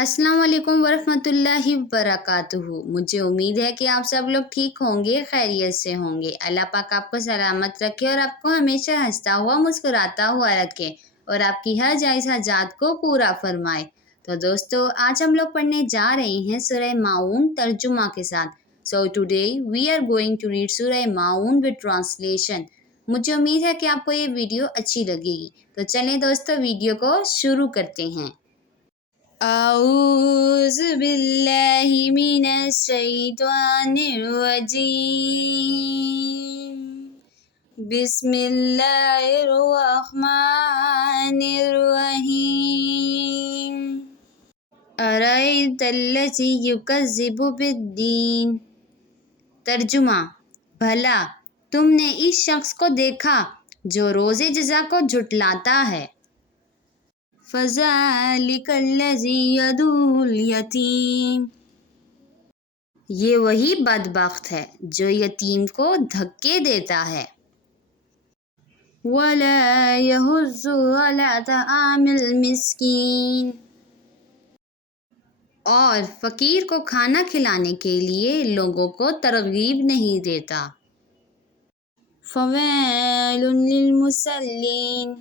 अस्सलाम वालेकुम वरहमतुल्लाहि वबरकातुहू। मुझे उम्मीद है कि आप सब लोग ठीक होंगे, खैरियत से होंगे। अल्लाह पाक आपको सलामत रखे और आपको हमेशा हंसता हुआ मुस्कुराता हुआ रखे और आपकी हर जायज़ हाजात को पूरा फरमाए। तो दोस्तों, आज हम लोग पढ़ने जा रहे हैं सूरह माऊन तर्जुमा के साथ। So today we are going to read सूरह माऊन विद ट्रांसलेशन। मुझे उम्मीद है कि आपको ये वीडियो अच्छी लगेगी। तो चलें दोस्तों, वीडियो को शुरू करते हैं। औज़ु बिल्लाहि मिनश शैतानिर रजीम। बिस्मिल्लाहिर रहमानिर रहीम। अरअयतल्लज़ी युकज़्ज़िबु बिद्दीन। तर्जुमा: भला तुमने इस शख्स को देखा जो रोज़े जज़ा को झुटलाता है। फ़ज़ालिकल्लज़ी यदुल यतीम। ये वही बदबख्त है जो यतीम को धक्के देता है। वला यहुज़्ज़ु अला तआमिल मिस्कीन। और फ़कीर को खाना खिलाने के लिए लोगों को तरग़ीब नहीं देता। फ़वैलुन लिलमुसल्लीन।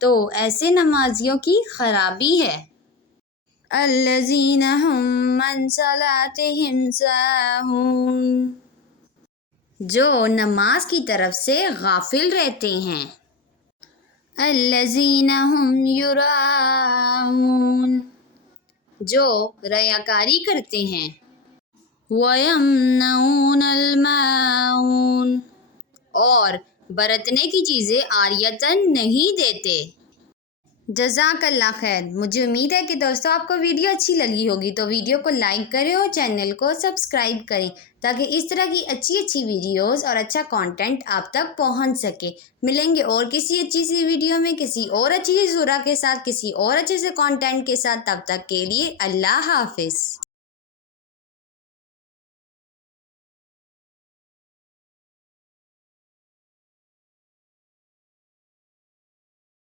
तो ऐसे नमाजियों की खराबी है। अल्लज़ीना हुम अन सलातिहिम साहून। जो नमाज की तरफ से गाफिल रहते हैं। अल्लज़ीना हुम युराऊन। जो रयाकारी करते हैं। वयमनऊनल माऊन। और बरतने की चीज़ें आरियतन नहीं देते। जज़ाकल्लाह खैर। मुझे उम्मीद है कि दोस्तों आपको वीडियो अच्छी लगी होगी, तो वीडियो को लाइक करें और चैनल को सब्सक्राइब करें ताकि इस तरह की अच्छी अच्छी वीडियोस और अच्छा कंटेंट आप तक पहुंच सके। मिलेंगे और किसी अच्छी सी वीडियो में किसी और अच्छी सी सूरह के साथ, किसी और अच्छे से कंटेंट के साथ। तब तक के लिए अल्लाह हाफिज़।